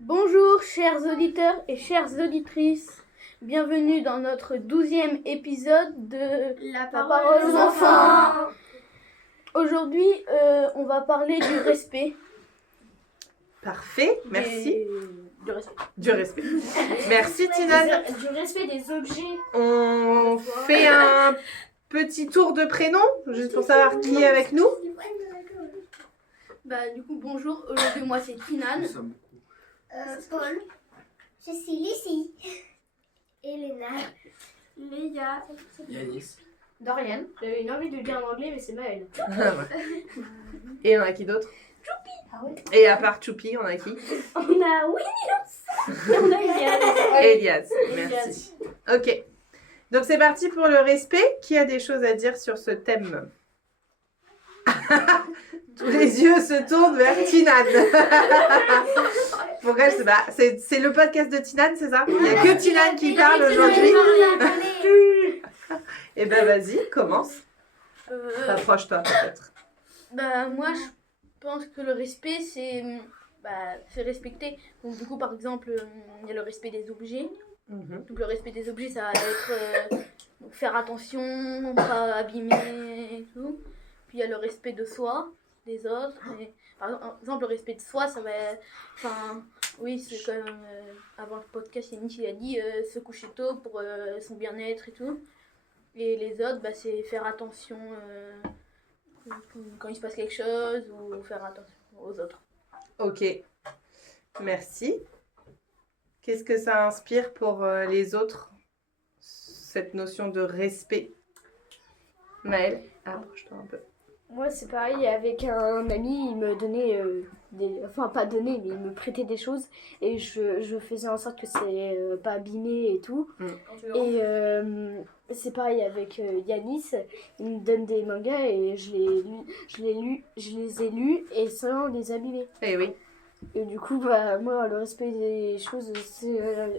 Bonjour chers auditeurs et chères auditrices, bienvenue dans notre 12e épisode de La parole aux enfants. Aujourd'hui, on va parler du respect. Parfait, merci. Du respect. Du respect. Merci Tina. Du respect des objets. On fait un petit tour de prénom, juste pour savoir qui est avec nous. Du coup, bonjour, aujourd'hui moi c'est Kinan. Paul. Je suis Lucie. Elena. Léa. Yanis. Dorian. J'avais une envie de le dire en anglais, mais c'est Maëlle. Et on a qui d'autre? Ah ouais. Et à part Choupi, on a qui? On a Williams. On a Eliane. Elias, merci. Ok, donc c'est parti pour le respect. Qui a des choses à dire sur ce thème? Tous les yeux se tournent vers Tinan. Pourquoi je sais pas. C'est le podcast de Tinan, c'est ça? Il n'y a que Tinan qui parle aujourd'hui. Eh ben vas-y, commence. Rapproche-toi peut-être. Moi je pense que le respect c'est respecter. Donc du coup par exemple, il y a le respect des objets. Donc le respect des objets, ça va être donc faire attention, ne pas abîmer et tout. Puis il y a le respect de soi, des autres. Et, par exemple, le respect de soi, ça va être... Enfin, oui, c'est comme avant le podcast, Yannick il a dit se coucher tôt pour son bien-être et tout. Et les autres, c'est faire attention quand il se passe quelque chose ou faire attention aux autres. Ok, merci. Qu'est-ce que ça inspire pour les autres, cette notion de respect? Maëlle, approche-toi un peu. Moi, c'est pareil, avec un ami, il me donnait enfin, pas donné, mais il me prêtait des choses et je faisais en sorte que c'est pas abîmé et tout. Et c'est pareil avec Yanis, il me donne des mangas et je les ai lus et sans les abîmer. Eh oui. Et du coup, moi, le respect des choses,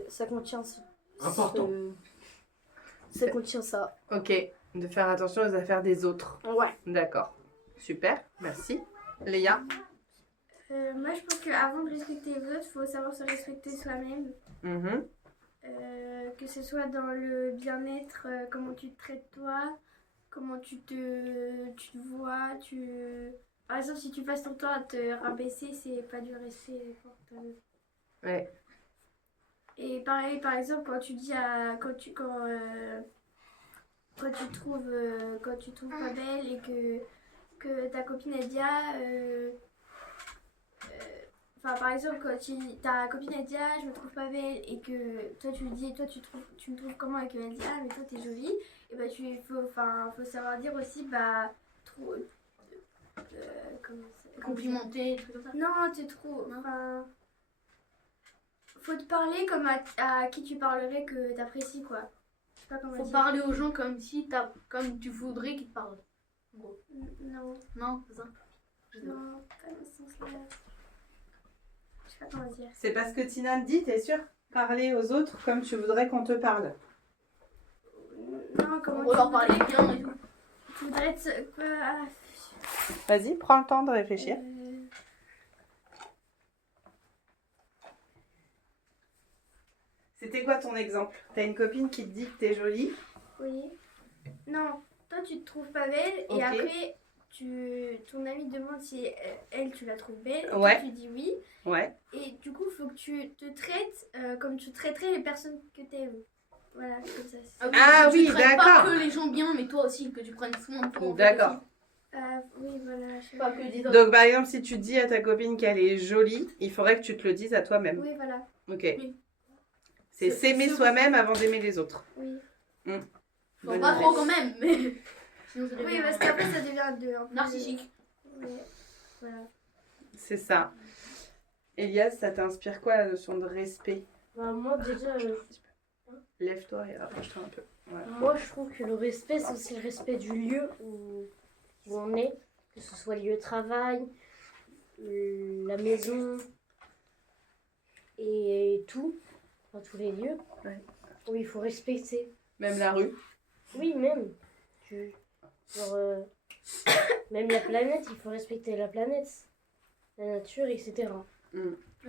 ça contient Important. ça contient ça. Ok, de faire attention aux affaires des autres. Ouais. D'accord. Super, merci. Léa? Moi, je pense qu'avant de respecter les autres, il faut savoir se respecter soi-même. Que ce soit dans le bien-être, comment tu te traites toi, comment tu te vois. Par exemple, si tu passes ton temps à te rabaisser, c'est pas du respect pour toi. Ouais. Et pareil, par exemple, quand tu dis quand tu trouves pas belle et que ta copine elle dit par exemple quand ta copine elle dit je me trouve pas belle et que toi tu lui dis tu me trouves comment et qu'elle dit mais toi t'es jolie, et faut savoir dire aussi Complimenter, trucs comme ça. non t'es trop, faut te parler comme à qui tu parlerais que t'apprécies quoi. Je sais pas comment Faut dire. parler aux gens comme tu voudrais qu'ils te parlent. En gros. Non, C'est ça. non, pas dans ce sens-là. Je sais pas comment dire. C'est parce que Tinan dit, t'es sûre? Parler aux autres comme tu voudrais qu'on te parle. Non, comment On leur parler bien et tout. tu voudrais être... Vas-y, prends le temps de réfléchir. C'était quoi ton exemple? T'as une copine qui te dit que t'es jolie. Oui. Non, toi tu te trouves pas belle Ok. et après ton amie demande si elle tu la trouves belle. Et Ouais. toi, tu dis oui. Ouais. Et du coup, il faut que tu te traites comme tu traiterais les personnes que t'aimes. Voilà, comme ça. Ah oui, tu traites d'accord. pas que les gens bien, mais toi aussi, que tu prennes soin de toi. en fait, D'accord. aussi. Oui, voilà. je sais Pas que des autres. Donc par exemple, si tu dis à ta copine qu'elle est jolie, il faudrait que tu te le dises à toi-même. Oui, voilà. Ok. Oui. C'est s'aimer soi-même avant d'aimer les autres. Oui. Bon, Bonne pas idée. trop quand même, mais... Sinon, ça devient Oui, parce qu'après ça devient un peu narcissique. Oui. Voilà. C'est ça. Elias, ça t'inspire quoi la notion de respect? Moi, déjà, Lève-toi et rapproche-toi un peu. Voilà. moi, je trouve que le respect, c'est aussi le respect du lieu où on est, que ce soit le lieu de travail, la maison et tout, dans tous les lieux. Ouais. Où il faut respecter. Même la rue. Oui, même. Même la planète, il faut respecter la planète, la nature, etc.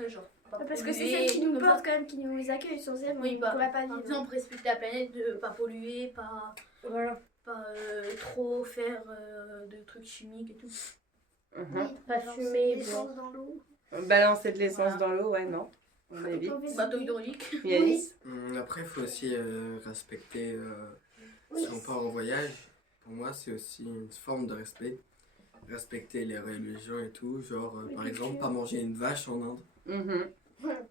Genre, pas parce que c'est polluer, celle qui nous comme porte ça. quand même, qui nous accueille. Sans elle, on Oui, ne bah, pourrait pas par vivre. exemple, respecter la planète, de pas polluer, Voilà. pas trop faire de trucs chimiques et tout. Pas balancer fumer, l'essence dans l'eau. Balancer de l'essence Voilà. dans l'eau, ouais, non. On évite. Bateau hydraulique. Yanis. Après, il faut aussi respecter, si on part en voyage, pour moi, c'est aussi une forme de respect. Respecter les religions et tout, genre, par exemple, pas manger une vache en Inde, Mhm.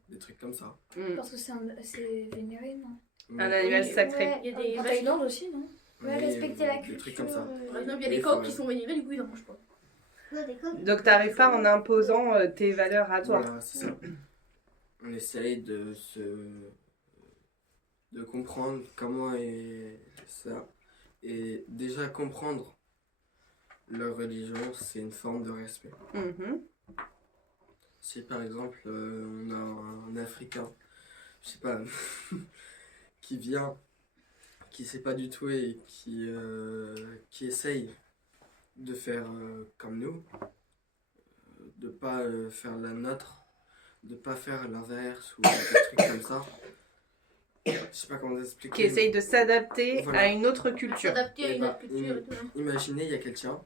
des trucs comme ça. Mm. Parce que c'est vénéré, non? Un animal Oui, sacré. Ouais, Il y a des En vaches. Thaïlande aussi, non? ouais, Mais, respecter la des culture. trucs comme ça. Par exemple, il y a des Oui, coqs faut- qui sont vénérés, du coup, ils en mangent pas. Donc t'arrives pas en imposant tes valeurs à toi. Voilà, c'est ça. On essaye de comprendre comment est ça. Et déjà comprendre leur religion, c'est une forme de respect. Mhm. Si par exemple on a un Africain, je sais pas, qui vient, qui sait pas du tout et qui essaye de faire comme nous, de pas faire la nôtre, de pas faire l'inverse ou des trucs comme ça. Je sais pas comment expliquer. Qui essaye de s'adapter Voilà. à une autre culture. S'adapter à Et une bah, autre culture et tout. hein. Imaginez, il y a quelqu'un,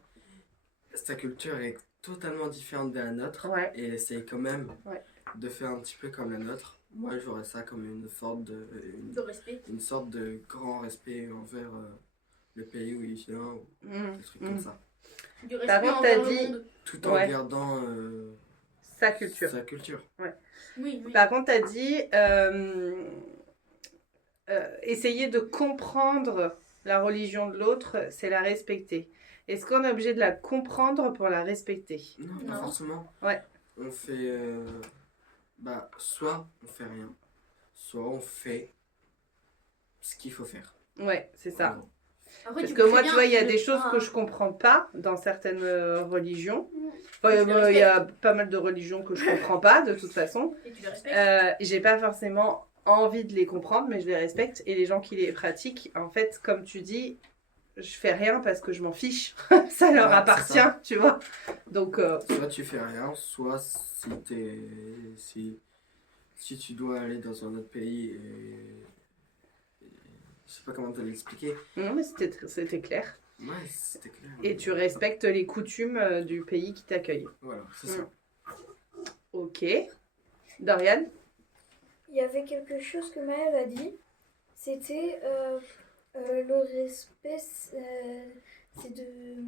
sa culture est totalement différente de la nôtre, Ouais. et elle essaye quand même Ouais. de faire un petit peu comme la nôtre. Moi, j'aurais ça comme une sorte De respect. une sorte de grand respect envers le pays où il vient, ou Mm. des trucs comme ça. Du Par respect contre, envers t'as le dit- monde. Tout en Ouais. gardant Sa culture. sa culture. Oui, oui. Par contre, t'as dit essayer de comprendre la religion de l'autre, c'est la respecter. Est-ce qu'on est obligé de la comprendre pour la respecter? Non, Non. pas forcément. Ouais. On fait... soit on fait rien, soit on fait ce qu'il faut faire. Ouais, c'est ça. Après, Parce tu que peux moi, très tu bien vois, il y a ne des choses pas- que je comprends pas dans certaines religions. Tu les Enfin, il y a pas mal de religions que je comprends pas, de toute façon. Et tu les respectes. J'ai pas forcément envie de les comprendre, mais je les respecte. Et les gens qui les pratiquent, en fait, comme tu dis, je fais rien parce que je m'en fiche. Ça leur Ouais, c'est appartient, ça. tu vois. Donc, Soit tu fais rien, soit si tu dois aller dans un autre pays et je sais pas comment te l'expliquer. non, mais c'était clair. Ouais, c'était clair. Et tu respectes les coutumes du pays qui t'accueille. Voilà, c'est ça. Ok. Dorian? Il y avait quelque chose que Maëlle a dit. C'était le respect, c'est de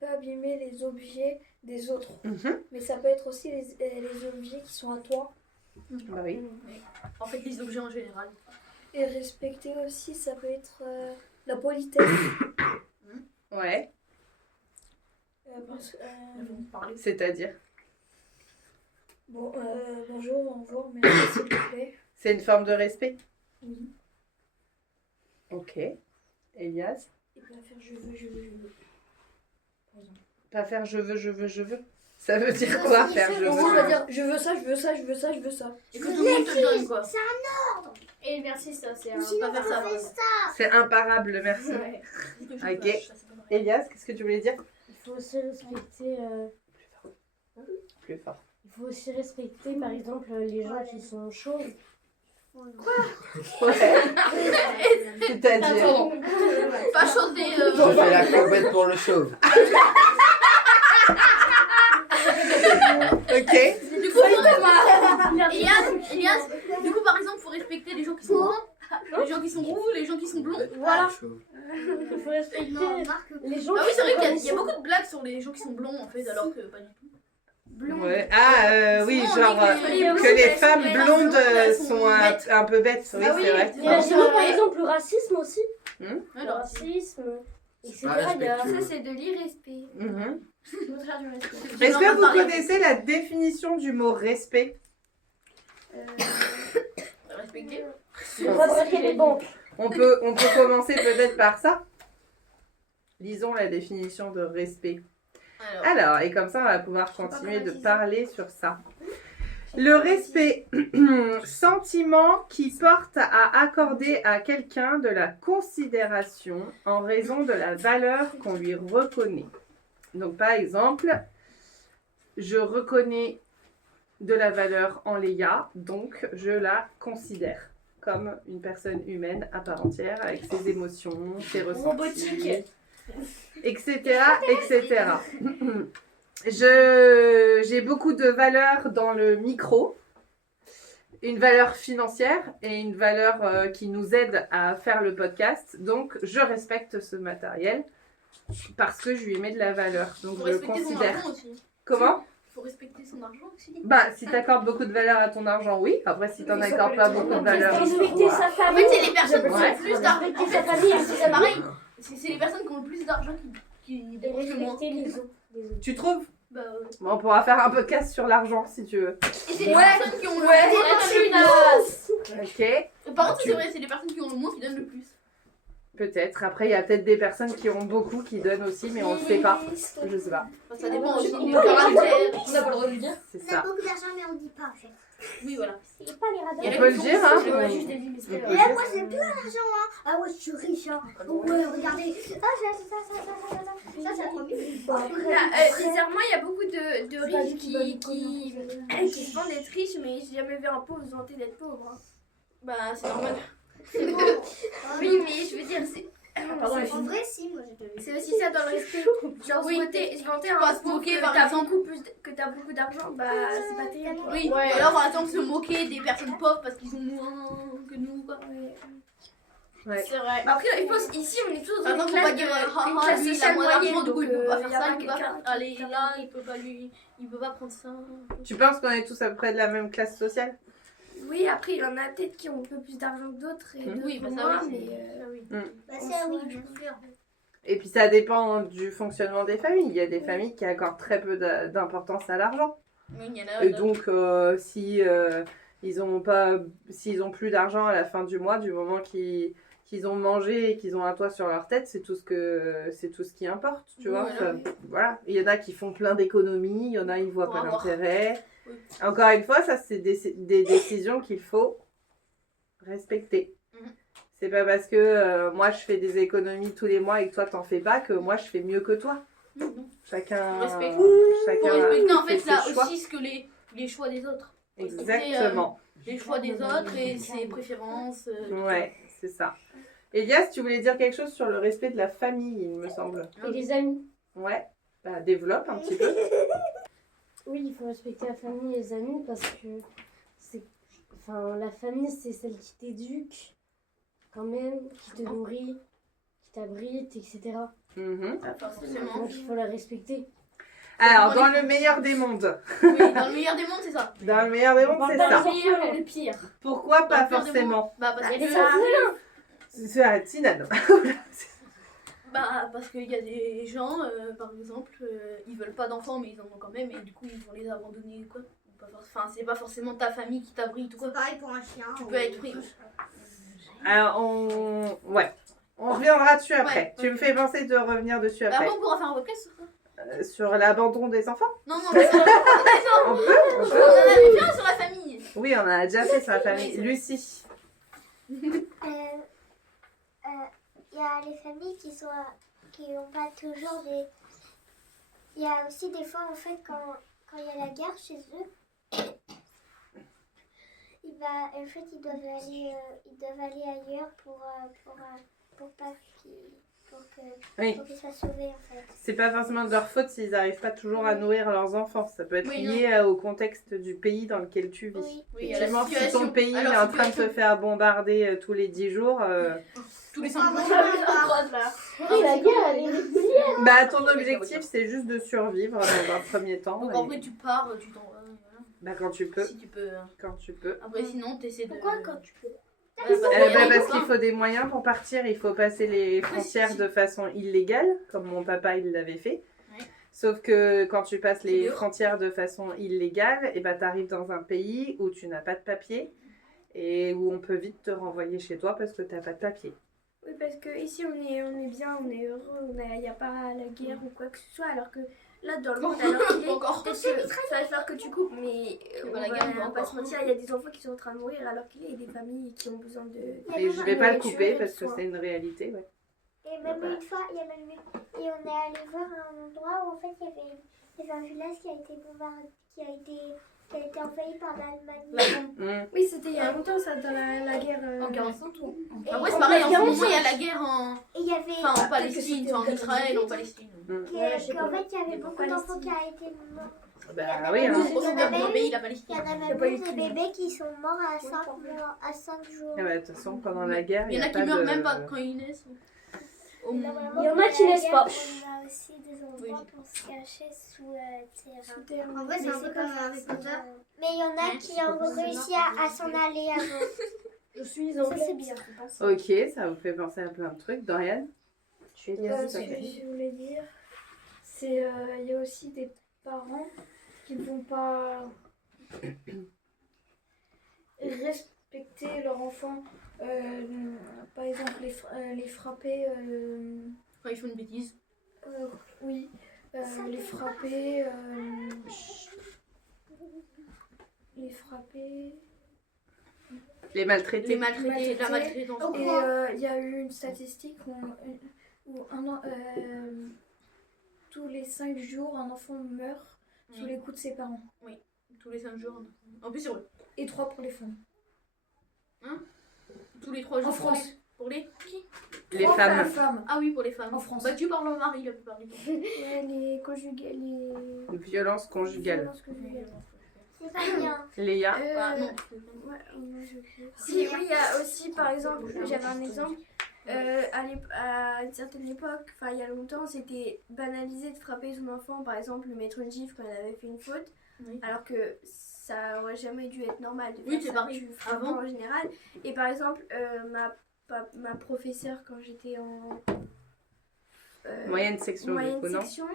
pas abîmer les objets des autres. Mhm. Mais ça peut être aussi les objets qui sont à toi. Bah oui. En fait, les objets en général. Et respecter aussi, ça peut être la politesse. Ouais. Parce que, Elles vont parler. C'est-à-dire? bonjour, au revoir, merci, s'il te plaît. C'est une forme de respect? Oui. Ok. Elias? Et pas faire je veux, je veux, je veux. Par exemple. Pas faire je veux, je veux, je veux. Ça veut dire quoi, faire je veux? En gros, on va dire je veux ça, je veux ça, je veux ça, je veux ça. Et que tout le monde te le donne, quoi. Et merci, ça, c'est un. Pas faire ça. C'est imparable, merci. Ouais. Ok. Elias, qu'est-ce que tu voulais dire? Il faut aussi respecter. Plus fort. Il faut aussi respecter, par exemple, les gens qui sont chauds. Ouais. C'est-à-dire? Pas chanter. Je fais la compète pour le chauve. Ok. Du coup, Elias, du coup, par exemple, faut respecter les gens qui sont grands, les gens qui sont roux, les gens qui sont blonds. Voilà. Chauve. Il faut respecter les gens Ah oui, qui c'est vrai sont qu'il y a connaissants. beaucoup de blagues sur les gens qui sont blonds, en fait, alors que pas du tout. Ouais. Ah, oui, Souvent, on genre dit que les que les blondes, femmes elles blondes elles sont un peu bêtes. Oui, Ah oui, c'est vrai. Il y a sinon, par exemple, le racisme aussi. Ouais, Le alors, racisme, etc. pas Il y a... respectueux. Ça, c'est de l'irrespect. Mhm. Le contraire du respect. Est-ce Non, que pas vous pareil. connaissez la définition du mot respect? respecter. Il faut pas braquer les banques. On peut commencer peut-être par ça. Lisons la définition de respect. Alors, et comme ça, on va pouvoir continuer de parler sur ça. Le respect, sentiment qui porte à accorder à quelqu'un de la considération en raison de la valeur qu'on lui reconnaît. Donc, par exemple, je reconnais de la valeur en Léa, donc je la considère comme une personne humaine à part entière, avec ses émotions, ses ressentis, Robotique. etc., etc. J'ai beaucoup de valeurs dans le micro, une valeur financière et une valeur qui nous aide à faire le podcast. Donc, je respecte ce matériel parce que je lui mets de la valeur. Donc, Faut je le respecter son considère. argent aussi. Comment ? Faut respecter son argent aussi. Bah, si t'accordes beaucoup de valeur à ton argent, oui. Après, si t'en accordes pas beaucoup de valeur, Respecter sa En famille. fait, c'est les personnes qui ont Ouais. le plus d'argent. En Respecter sa fait, famille, c'est pareil. C'est les personnes qui ont le plus d'argent qui Et dépensent le moins. respecter les autres. tu trouves ? Bah, ouais. Bon, on pourra faire un podcast sur l'argent si tu veux. Et c'est les Ouais. personnes qui ont le Ok. Par contre, c'est vrai, c'est les personnes qui ont le moins qui donnent le plus. Peut-être. Après, il y a peut-être des personnes qui ont beaucoup qui donnent aussi, mais on le sait pas. Je sais pas. Enfin, ça dépend aussi du caractère. On n'a pas le droit de le dire. C'est On a ça. beaucoup d'argent, mais on dit pas en fait. Oui, voilà. C'est pas les radars. On peut le dire, hein. Ouais, juste des vies, mais c'est On pas peut grave. le Moi j'ai plein d'argent hein. Ah ouais je suis riche hein. Ouais regardez. Ah ça c'est trop bien. Sincèrement, il y a beaucoup de riches qui se vendent d'être riches, mais j'ai jamais vu un pauvre se vanter d'être pauvre. hein. Bah, c'est normal. Oui, mais je veux dire, c'est En vrai si moi j'ai déjà vu. c'est aussi ça dans le respect. Genre, Oui. se vanter Pas un se pauvre moquer, que par t'as exemple. beaucoup d'argent, bah c'est pas terrible. quoi. Oui, Ouais. alors par exemple se moquer des personnes pauvres parce qu'ils ont moins que nous, quoi. Ouais. C'est vrai. Bah, après, il faut, ici, on est tous Par dans exemple, une faut pas classe, dire une haha, classe lui il a sociale moins d'argent, moyenne, du coup il donc, peut pas y faire a ça, pas il peut pas quelqu'un faire. qui Allez, fait là, il peut pas prendre ça. Tu penses qu'on est tous à peu près de la même classe sociale ? Oui, après, il y en a peut-être qui ont un peu plus d'argent que d'autres et d'autres Oui, bah ça moins, oui, mais ça oui. Bah ça oui bien sûr. Et puis ça dépend du fonctionnement des familles. Il y a des familles qui accordent très peu d'importance à l'argent. Oui, il y en a. Et donc, si ils ont pas, s'ils ont plus d'argent à la fin du mois, du moment qu'ils ont mangé et qu'ils ont un toit sur leur tête, c'est tout ce qui importe, tu vois. Voilà. Enfin, voilà. Il y en a qui font plein d'économies, il y en a ils voient Pour pas avoir. l'intérêt. Oui. Encore une fois, ça c'est des décisions qu'il faut respecter. Mhm. C'est pas parce que moi je fais des économies tous les mois et que toi t'en fais pas que moi je fais mieux que toi. Chacun, Respect. chacun Pour respecter en fait ses là choix. aussi ce que les choix des autres. Exactement. Les choix des autres et ses préférences. Ouais, c'est ça. Elias, tu voulais dire quelque chose sur le respect de la famille, il me semble. Et les amis. Ouais, bah, développe un petit peu. Oui, il faut respecter la famille et les amis parce que la famille, c'est celle qui t'éduque, quand même, qui te nourrit, qui t'abrite, etc. Mhm. Pas forcément. Donc il faut la respecter. Alors, dans le meilleur des mondes. Oui, dans le meilleur des mondes, c'est ça. Dans le meilleur des mondes, c'est ça. Le meilleur et le pire. Pourquoi Dans pas le pire des forcément mondes. Bah parce Il y a des que orphelins. Arrête, Tinane. bah parce qu'il y a des gens, par exemple, ils veulent pas d'enfants mais ils en ont quand même et du coup ils vont les abandonner quoi. Enfin, c'est pas forcément ta famille qui t'abrite ou quoi. Pareil pour un chien. Tu peux être pris. Alors, on reviendra dessus après. Ouais, Tu ok. me fais penser de revenir dessus Bah, après. après on pourra faire un podcast sur ça. Sur l'abandon des enfants. Non, mais ça, On peut. on en avait fait un sur la famille. Oui, on a déjà fait sur la famille. Oui, c'est Lucie. Il y a les familles qui n'ont pas toujours des. Il y a aussi des fois en fait quand il y a la guerre chez eux, en fait ils doivent aller ailleurs pour pas qu'ils soient sauvés en fait. C'est pas forcément de leur faute s'ils n'arrivent pas toujours à nourrir leurs enfants. Ça peut être Oui, lié au contexte du pays dans lequel tu vis. Oui. Oui, à la Effectivement, si situation. ton pays À est leur en train de se situation. faire bombarder tous les 10 jours, Tous les 5 Ah, moi, jours. j'en ai pas. Oui, la guerre, elle est régulière. bah ton objectif c'est juste de survivre dans un premier temps. Donc et- après tu pars, tu t'en vas. Voilà. bah quand tu peux, Si tu peux. quand tu peux. Après sinon t'essaies de. Pourquoi quand tu peux? Parce qu'il faut des moyens pour partir, il faut passer les frontières de façon illégale, comme mon papa il l'avait fait. Ouais. Sauf que quand tu passes les dur. frontières de façon illégale, et bah t'arrives dans un pays où tu n'as pas de papier et où on peut vite te renvoyer chez toi parce que t'as pas de papier. Oui, parce que ici on est bien, on est heureux, il n'y a pas la guerre ou quoi que ce soit, alors que là dans le monde, alors qu'il est, Encore. peut-être que ça va faire que tu coupes, mais C'est on pas la guerre, mais va pas encore. se mentir, il y a des enfants qui sont en train de mourir alors qu'il y a des familles qui ont besoin de... Et je vais pas le nourriture couper et de parce que soins. c'est une réalité. Ouais. Et même une fois, il y a même eu... Et on est allé voir un endroit où en fait il y avait un village qui a été bombardé, qui a été envahie par l'Allemagne. Oui, c'était il y a longtemps, ça, dans la guerre. En 45 tours. Et Après, c'est pareil, en ce moment, il y a la guerre Et il y avait. enfin, en Palestine, en Israël, en Palestine. qu'en fait, il y avait beaucoup d'enfants qui ont été morts. Bah oui, hein. Nous, on considère comme un pays, la Il y Palestine. en a même des bébés qui sont morts à 5 jours. Ah bah, de toute façon, pendant la guerre, Il y en a qui pas meurent de- même pas quand ils naissent. Au moins. Normalement, Il y en a pendant qui la naissent guerre, pas. On a aussi des endroits pour se cacher sous terre. En vrai, c'est un peu comme Harry Potter. Mais il y en a qui ont réussi à s'en aller avant. Je suis Ça, anglais. c'est bien. Ok, ça vous fait penser à plein de trucs. Dorian? Ce que je voulais dire, c'est il y a aussi des parents qui ne vont pas respecter leur enfant. Par exemple, les frapper. Quand ils font une bêtise. Oui, les frapper. Les frapper. Les maltraités. La maltraitance. Et il y a eu une statistique où tous les 5 jours, un enfant meurt sous les coups de ses parents. Tous les 5 jours. En plus, c'est vrai. Et 3 pour les femmes. Tous les 3 jours. En France. Pour les Les Trois femmes. femmes. Ah oui, pour les femmes. En France. Battues par leur mari la plupart du temps. Ouais, les conjugales. Violence conjugale. violences conjugales. C'est pas bien. Léa? Ah, non. Si, oui, il y a aussi, par exemple, j'avais un exemple. À une certaine époque, enfin il y a longtemps, c'était banalisé de frapper son enfant, par exemple, lui mettre une gifle quand il avait fait une faute, Oui. alors que ça aurait jamais dû être normal de faire Oui, c'est ça, pareil. tu frappes Avant. en général. Et par exemple, ma professeure, quand j'étais en Moyenne section, du moyenne coup, non? section,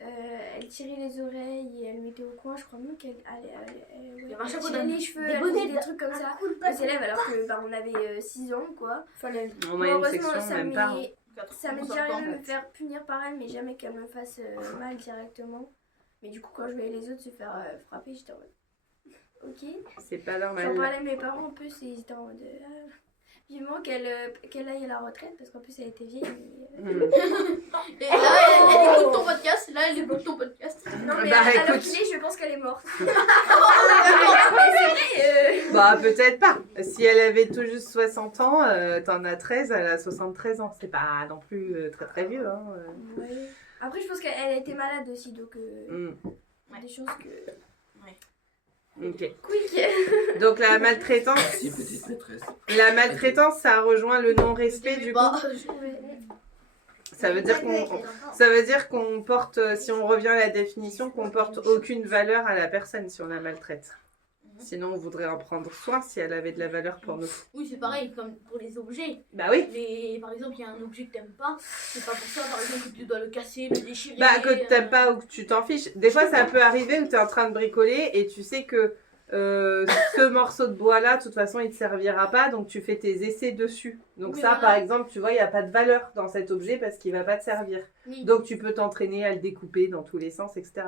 elle tirait les oreilles et elle mettait au coin, je crois même qu'elle Il y avait un chapeau tirait d'âne. les cheveux, Des elle bonnets faisait des trucs comme ça aux élèves, alors que on avait 6 ans, quoi. En moyenne Heureusement, section, ça même pas. hein. m'est déjà arrivé de me faire punir par elle, mais jamais qu'elle me fasse mal directement. Mais du coup, quand je voyais les autres se faire frapper, j'étais en mode ok. C'est pas J'en normal. parlais à mes parents en plus et ils étaient en mode vivement qu'elle aille à la retraite parce qu'en plus elle était vieille. Mais, Hmm. Et là, elle écoute ton podcast. Là, elle écoute ton podcast. Non, mais Bah, à l'heure écoute. qu'il est, je pense qu'elle est morte. Bah, peut-être pas. Si elle avait tout juste 60 ans, t'en as 13, elle a 73 ans. C'est pas non plus très très vieux. Hein. Ouais. Après, je pense qu'elle était malade aussi, donc Hmm. des choses que. Ok. Quick. Donc la maltraitance, Si, petite maîtresse. la maltraitance, ça rejoint le non-respect du coup. Bah, Ça veut dire qu'on porte, si on revient à la définition, qu'on porte aucune valeur à la personne si on la maltraite. Sinon, on voudrait en prendre soin si elle avait de la valeur pour nous. oui, c'est pareil comme pour les objets. Bah oui. Par exemple, il y a un objet que t'aimes pas. C'est pas pour ça, par exemple, que tu dois le casser, le déchirer. Bah que t'aimes pas ou que tu t'en fiches. Des fois, ça peut arriver où t'es en train de bricoler et tu sais que ce morceau de bois là, de toute façon, il te servira pas, donc tu fais tes essais dessus. Donc Oui, ça, voilà. par exemple, tu vois, il n'y a pas de valeur dans cet objet parce qu'il va pas te servir. Oui. Donc tu peux t'entraîner à le découper dans tous les sens, etc.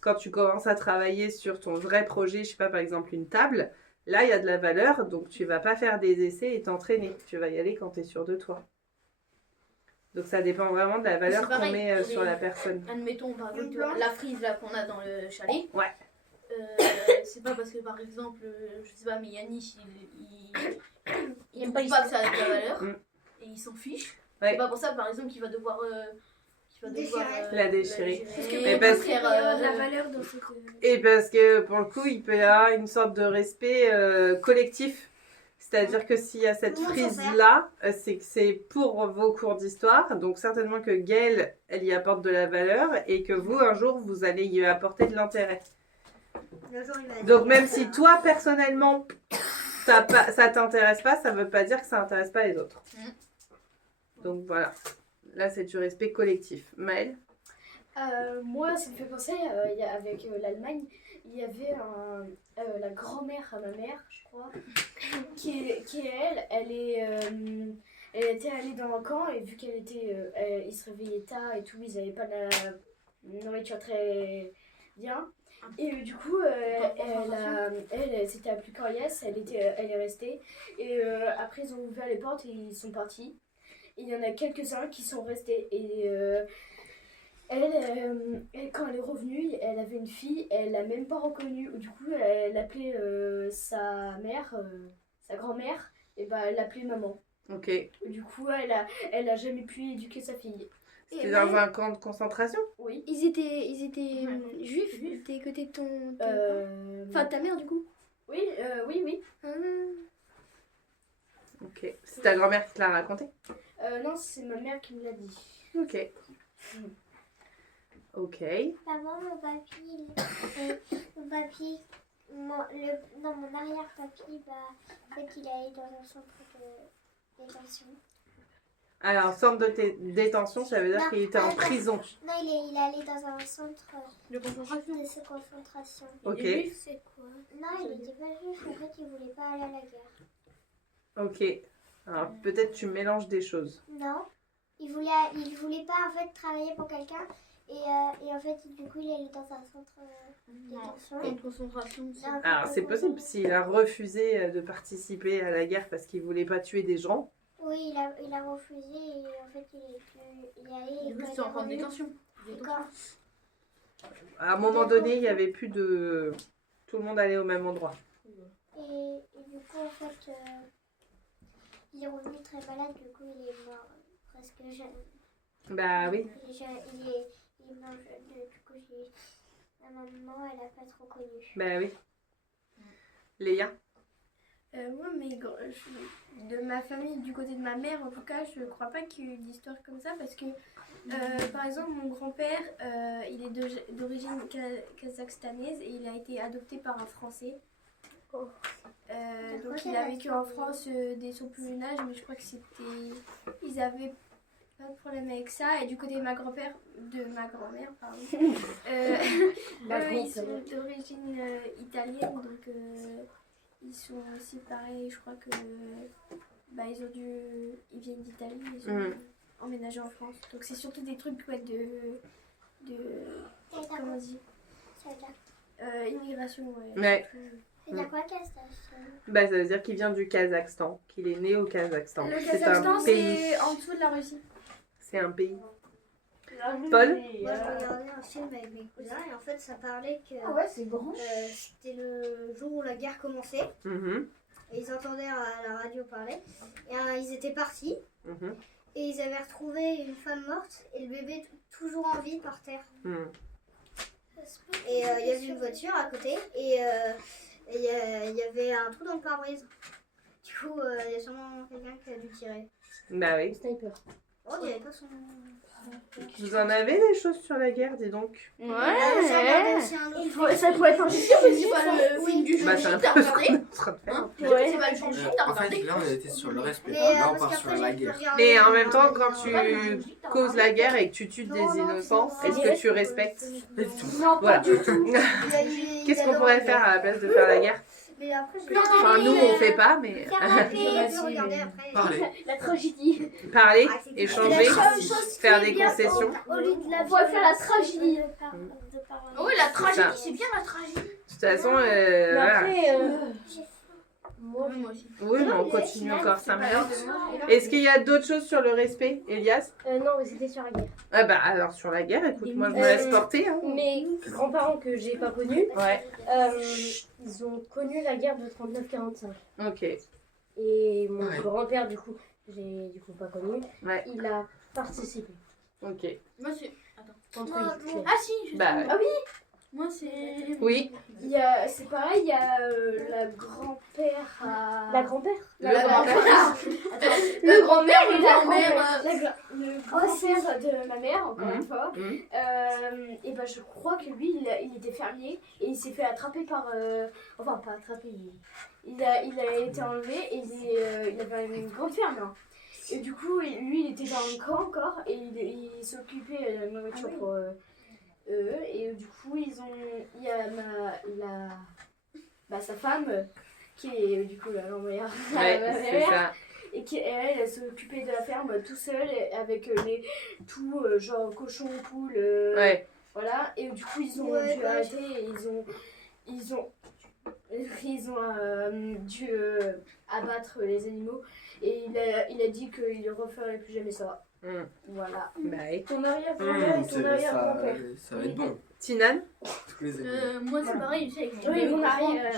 Quand tu commences à travailler sur ton vrai projet, je sais pas, par exemple une table, là il y a de la valeur, donc tu vas pas faire des essais et t'entraîner. Tu vas y aller quand tu es sûr de toi. Donc ça dépend vraiment de la valeur C'est qu'on pareil met pour sur les- la personne. Admettons, par exemple, tu vois, la frise là qu'on a dans le chalet. Ouais. C'est pas parce que, par exemple, je sais pas, mais Yanis, il aime trouve pas pas que ça a de la valeur. Mm. Et il s'en fiche. Ouais. C'est pas pour ça, par exemple, qu'il va devoir. La déchirer. Parce que Mais pour parce- faire de la valeur dans cette. Et parce que pour le coup, il peut y avoir une sorte de respect collectif. C'est-à-dire que s'il y a cette frise-là, c'est que c'est pour vos cours d'histoire. Donc certainement que Gaëlle, elle y apporte de la valeur et que vous, un jour, vous allez y apporter de l'intérêt. Donc même si toi, personnellement, ça t'intéresse pas, ça veut pas dire que ça intéresse pas les autres. Donc voilà. Là, c'est du respect collectif. Maëlle? Moi, ça me fait penser, avec l'Allemagne, il y avait la grand-mère à ma mère, je crois, qui elle était allée dans un camp et vu ils se réveillaient tard et tout, ils n'avaient pas de la nourriture très bien. Et du coup, elle c'était la plus coriace, elle est restée. Et après, ils ont ouvert les portes et ils sont partis. Et il y en a quelques-uns qui sont restés. Quand elle est revenue, elle avait une fille, elle l'a même pas reconnue. Du coup, elle appelait sa mère, sa grand-mère, et bah elle l'appelait maman. Ok. Du coup, elle a jamais pu éduquer sa fille. C'était dans un camp de concentration? Oui. Ils étaient juifs des côtés de ton... Enfin, ta mère, du coup. Oui, oui. Ok. C'est ta grand-mère qui te l'a raconté? Non, c'est ma mère qui me l'a dit. Ok. Ok. Maman, mon papy, mon papy, mon arrière-papy, bah, en fait, il est allé dans un centre de détention. Alors, centre de détention, ça veut dire Non, qu'il était en prison. Non, il est allé dans un centre De concentration. de concentration. Ok. C'est quoi? Non, il n'était pas juif, en fait, il voulait pas aller à la guerre. Ok. Alors, peut-être tu mélanges des choses. Non, il voulait pas, en fait, travailler pour quelqu'un. Et en fait, du coup, il est allé dans un centre de détention. De concentration. Non, Alors, c'est possible s'il a refusé de participer à la guerre parce qu'il voulait pas tuer des gens. Oui, il a refusé et en fait, il est allé. Et quand Juste il est en camp de revenu, détention. et quand- À un moment donné, il y avait plus de... Tout le monde allait au même endroit. et du coup, en fait, il est revenu très malade, du coup, il est mort presque jeune. Bah oui. Il est mort jeune, du coup, ma maman, elle a pas trop connu. Bah oui. Léa? Moi, de ma famille, du côté de ma mère, en tout cas, je crois pas qu'il y ait eu d'histoire comme ça parce que, par exemple, mon grand-père, il est d'origine kazakhstanaise et il a été adopté par un Français. Donc, il a vécu en France dès son plus jeune âge, mais je crois que ils avaient pas de problème avec ça. Et du côté de ma grand-mère, pardon, eux, ils sont d'origine italienne, donc ils sont aussi pareils. Je crois que ils viennent d'Italie, ils ont emménagé en France. Donc c'est surtout des trucs comment on dit, immigration, ouais. Ouais. C'est de quoi, Kazakhstan? Bah ça veut dire qu'il vient du Kazakhstan, qu'il est né au Kazakhstan. Le C'est Kazakhstan, un pays. c'est en dessous de la Russie. C'est un pays. Paul? Moi, je regardais un film avec mes cousins et en fait, ça parlait que c'est grand. c'était le jour où la guerre commençait Mhm, et ils entendaient à la radio parler. Et ils étaient partis mhm, et ils avaient retrouvé une femme morte et le bébé toujours en vie par terre. mhm. Et il y avait une voiture à côté et il y avait un trou dans le pare-brise. Du coup, il y a sûrement quelqu'un qui a dû tirer. Bah oui. Sniper. Oh, il n'y avait pas son... Vous en avez des choses sur la guerre, dis donc? J'ai regardé aussi un autre Ça pourrait être un C'est pas le film du Bah juge, c'est un t'as peu ce regardé? qu'on est en train de faire. Hein Ouais. C'est pas le juge, t'as En fait, regardé? là, on était sur le respect. Mais Là, on parce part sur qu'après, la j'ai pu guerre. regarder Mais en même temps, quand dans- tu causes la guerre et que tu tues des innocents, est-ce que tu respectes? Pas du tout. Non, Voilà. pas du tout. Qu'est-ce qu'on pourrait faire à la place de faire la guerre? Mais après, Enfin, nous, on fait pas, mais J'ai pu regarder après. Parler. La tragédie. parler, Ah, c'est- échanger, faire des concessions. Au lieu de la On pourrait faire la tragédie. de parler. Oui, la ça. tragédie, c'est bien la tragédie. De toute façon, Mais voilà. après, Moi aussi. Oui, mais on continue encore 5 minutes. Est-ce qu'il y a d'autres choses sur le respect, Elias? non, mais c'était sur la guerre. Ah bah alors sur la guerre, écoute, moi je me laisse porter. Hein. Mes grands-parents que j'ai pas connus, Ouais, ils ont connu la guerre de 39-45. ok. Et mon Ouais. grand-père, du coup, j'ai du coup pas connu, Ouais. il a participé. Ok. Moi, c'est. Contre Moi, Hitler. Ah si, je sais. Bah Ah oui, Moi, c'est. oui, c'est pareil, il y a la grand-père à... La grand-père le grand-père. Le grand-mère et la grand-mère, grand-mère. Le grand-père de ma mère, encore une fois. Mhm. Et ben je crois que lui, il était fermier et il s'est fait attraper par... Enfin, pas attraper, il a été enlevé et il avait une grande ferme. Hein. Et du coup, lui, il était dans le camp encore et il s'occupait de la nourriture pour eux. Et du coup, il y a sa femme qui est du coup la grand-mère. Ouais, ma c'est mère, ça. et qui elle s'occupait de la ferme tout seule avec tout genre cochon, poule, Ouais. voilà. Et du coup ils ont Ouais, dû bah, arrêter et ils ont dû abattre les animaux. Et il a dit qu'il ne referait plus jamais ça. Voilà. Bah, et Ton arrière-grand-père et ton arrière-grand-père. Ça va être bon. Tinan? Tous les animaux. Moi, c'est pareil, j'ai avec Oui, le mon grand-père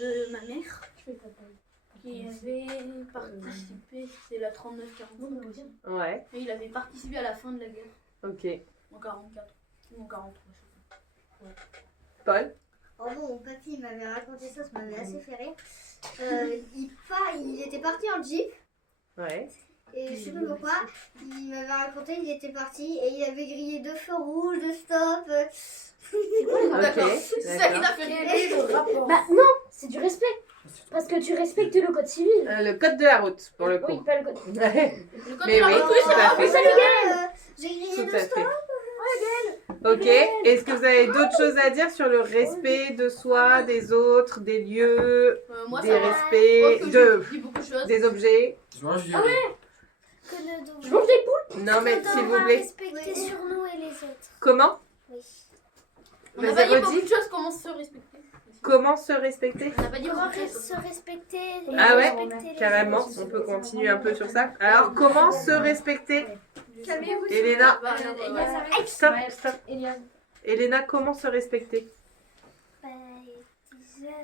de ma mère qui avait participé, c'est la 39-45 aussi. Ouais, Et il avait participé à la fin de la guerre, ok. en 44 ou en 43. Je sais pas. Paul? Oh bon, mon papy m'avait raconté ça, ça m'avait assez fait rire. Il était parti en jeep. Ouais. Et je sais pas pourquoi, il m'avait raconté, il était parti et il avait grillé 2 feux rouges, de stop. Ok, C'est ça qui d'accord. t'a fait rire. Bah non, c'est du respect. Parce que tu respectes le code civil. Le code de la route, pour le coup. Oui, pas le code. Ouais. Le code Mais de la oui, route, tout à fait. J'ai grillé Tout 2 à stop. fait. Ok, est-ce que vous avez d'autres choses à dire sur le respect de soi, des autres, des lieux, Moi, des ça va. respects, Je dis beaucoup de choses. des objets? Je mange violet. Que le don. Je mange des poules. Non mais On s'il vous devra plaît. respecter sur nous et les autres. Comment? Oui. On n'a Vas-y, pas dit beaucoup redis. de choses, comment se respecter. Comment se respecter? On n'a pas dit Comment beaucoup de choses. se respecter et Ah ouais, respecter les carrément, autres. on peut continuer un peu sur ça. Alors, comment se respecter? Calmez-vous. Elena, Bah, stop, stop. Eliane. Elena, comment se respecter? Bah, déjà,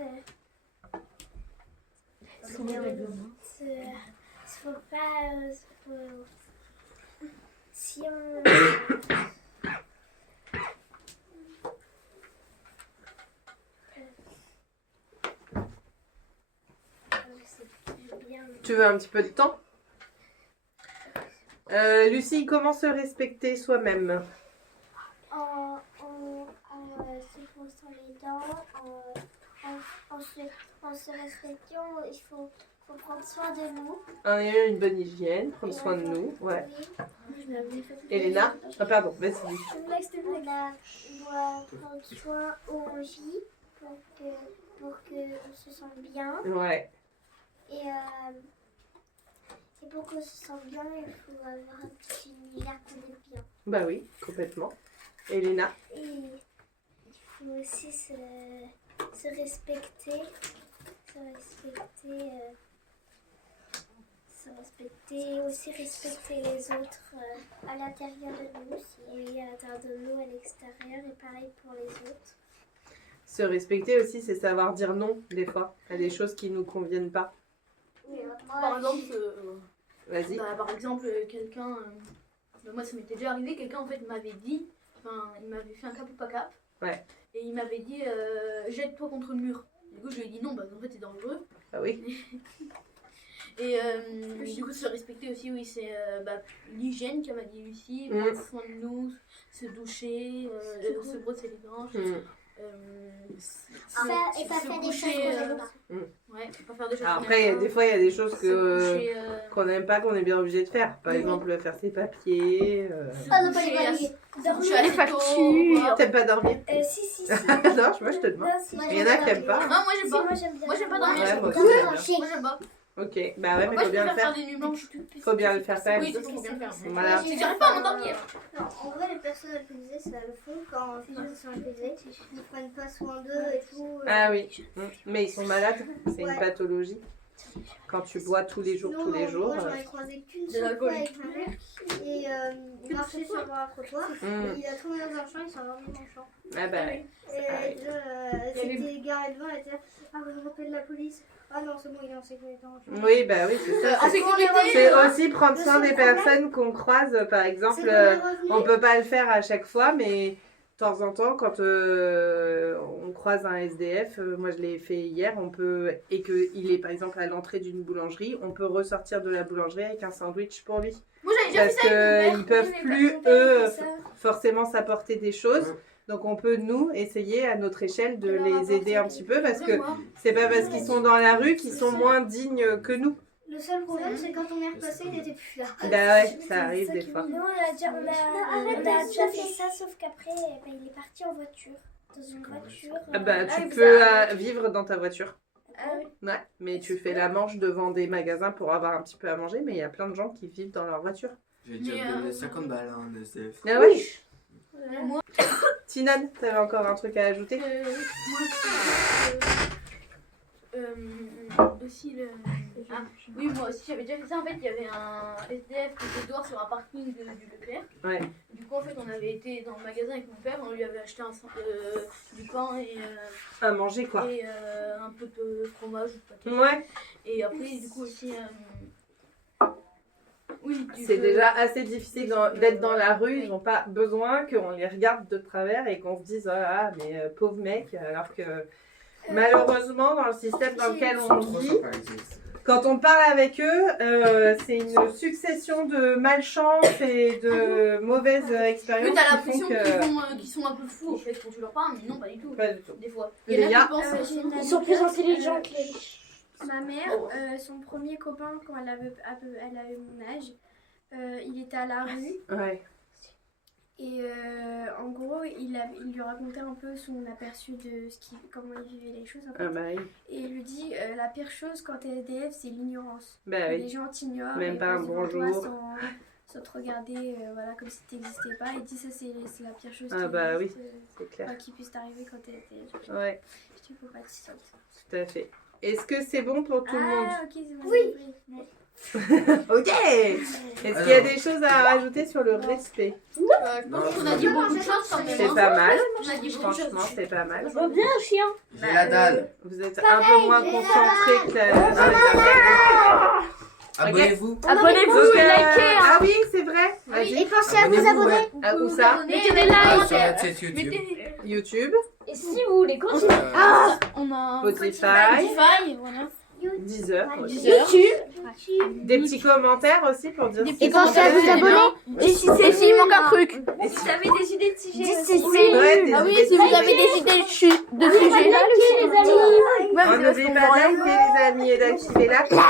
faut pas. Si on. C'est bien. Tu veux un petit peu de temps? Lucie, comment se respecter soi-même? En se brossant les dents, en se respectant, il faut prendre soin de nous. En ayant une bonne hygiène, prendre soin de nous. Ouais. Elena? Ah pardon, vas-y. On doit prendre soin où on vit pour que on se sente bien. Ouais. Et pour qu'on se sente bien, il faut avoir un petit univers qu'on aime bien. Bah oui, complètement. Elena? Et il faut aussi se respecter. Aussi respecter les autres à l'intérieur de nous, et à l'intérieur de nous, à l'extérieur, et pareil pour les autres. Se respecter aussi, c'est savoir dire non, des fois, à des choses qui nous conviennent pas. Par exemple, Vas-y. par exemple, quelqu'un, moi ça m'était déjà arrivé, quelqu'un en fait m'avait dit, enfin il m'avait fait un cap ou pas cap, Ouais. et il m'avait dit jette-toi contre le mur. Du coup je lui ai dit non, en fait c'est dangereux. Ah oui. Et du coup se respecter aussi, oui, c'est l'hygiène comme a dit Lucie, prendre soin de nous, se doucher, se brosser les dents. Et pas faire des choses qu'on aime pas. Ouais, pas faire des choses. Après, des fois, il y a des choses coucher, qu'on n'aime pas, qu'on est bien obligé de faire. Par exemple, faire ses papiers. Ah non, pas les papiers. Dormir les factures. T'aimes pas dormir? Si. Non, moi je te demande. Il y en a qui aiment pas. Non, moi j'aime pas. Moi j'aime bien. Moi j'aime pas dormir. Ouais, moi aussi, Moi j'aime bien. j'aime pas. Ok, bah ouais, mais Moi faut je bien le préfère faire. faire des nuits blanches. Faut bien le faire quand même. Oui, c'est faut bien le faire. Voilà. J'arrive pas à m'endormir. Non, en vrai, les personnes alcoolisées, ça le font quand ils sont alcoolisés. Ils prennent pas soin d'eux et tout. Ah oui, mais ils sont malades, c'est une Ouais. pathologie. Quand tu bois tous les jours, Sinon, jours. moi, j'en ai croisé qu'une de seule l'alcool. fois avec ma mère. Et il marchait sur un trottoir. Et il a tourné dans un champ, il s'est endormi dans le champ. Ah bah ouais. Et c'était garé devant, elle était là. Ah, je rappelle la police. Ah non, c'est bon, il est en sécurité. Oui, bah oui, c'est ça. En sécurité. C'est aussi prendre soin des personnes qu'on croise, par exemple. On peut pas le faire à chaque fois, mais de temps en temps, quand on croise un SDF, moi je l'ai fait hier, et qu'il est par exemple à l'entrée d'une boulangerie, on peut ressortir de la boulangerie avec un sandwich pour lui. Moi j'avais déjà Parce fait ça avec qu'ils mon peuvent père. plus, eux, forcément s'apporter des choses. Donc on peut, nous, essayer à notre échelle de les aider un petit peu, parce que c'est pas parce qu'ils sont dans la rue qu'ils sont moins dignes que nous. Le seul problème, c'est quand on est repassé, il était plus là. Bah ouais, ça arrive des fois. Nous, on a déjà fait ça, sauf qu'après, il est parti en voiture. Dans une voiture. Ah bah tu peux vivre dans ta voiture. Ouais, mais tu fais la manche devant des magasins pour avoir un petit peu à manger, mais il y a plein de gens qui vivent dans leur voiture. J'ai déjà donné 50 balles à un SDF. Ah ouais. Moi, Tinan, t'avais encore un truc à ajouter? moi aussi le... Ah, oui, moi aussi j'avais déjà fait ça. En fait, il y avait un SDF qui était dehors sur un parking du Leclerc. Ouais. Du coup, en fait, on avait été dans le magasin avec mon père, on lui avait acheté du pain et, À manger, quoi. et un peu de fromage ou pâté. Ouais. Et après, du coup, aussi... oui, C'est déjà assez difficile d'être dans la rue. Ils n'ont pas besoin qu'on les regarde de travers et qu'on se dise ah mais pauvre mec. Alors que malheureusement dans le système dans lequel on vit, quand on parle avec eux, c'est une succession de malchance et de mauvaises Oui, expériences t'as qui font l'impression qu'ils sont un peu fous en fait quand tu leur parles, mais non, pas du tout. Pas du tout. Des fois. Léa. Il y en a qui pensent j'ai une Ils sont plus intelligents que les... Ma mère, son premier copain, quand elle avait mon âge, il était à la rue. Ouais. Et en gros, il lui racontait un peu son aperçu de comment il vivait les choses. En fait. Ah bah oui. Et il lui dit la pire chose quand t'es SDF, c'est l'ignorance. Bah Les oui. gens t'ignorent. Même et pas un passent devant toi bonjour. sans te regarder voilà, comme si t'existais pas. Il dit ça, c'est la pire chose Ah bah oui, c'est clair. qui puisse t'arriver quand t'es SDF. Ouais, Je dis, faut pas te sentir. tout à fait. Est-ce que c'est bon pour tout le monde? Ah, ok, c'est bon. Oui. Ok. Est-ce qu'il y a des choses à rajouter sur le respect? je pense qu'on a dit beaucoup de choses quand même. C'est hein. pas mal. On a dit beaucoup de choses. Franchement, c'est pas mal. Va bien, chien. J'ai la dalle. Vous êtes un peu moins concentré que dans les autres. Abonnez-vous. Abonnez-vous, Donc, likez. Hein. Ah oui, c'est vrai. Vas-y. Et pensez à vous abonner. ouais. Ah, où ça? Mettez des Ah, likes. sur la tête YouTube. YouTube, Et si vous voulez continuer... On a Spotify, Spotify, voilà. Deezer. YouTube. Des petits commentaires aussi pour dire Et pensez à vous abonner. Et si il manque un truc. Et si- Vous avez des idées de sujets Ouais, des Ah oui, idées si de vous avez sujets. des idées de sujets. Likez, les amis. Ouais, On mais parce n'oublie qu'on pas voit rien. de liker les amis et d'activer la cloche.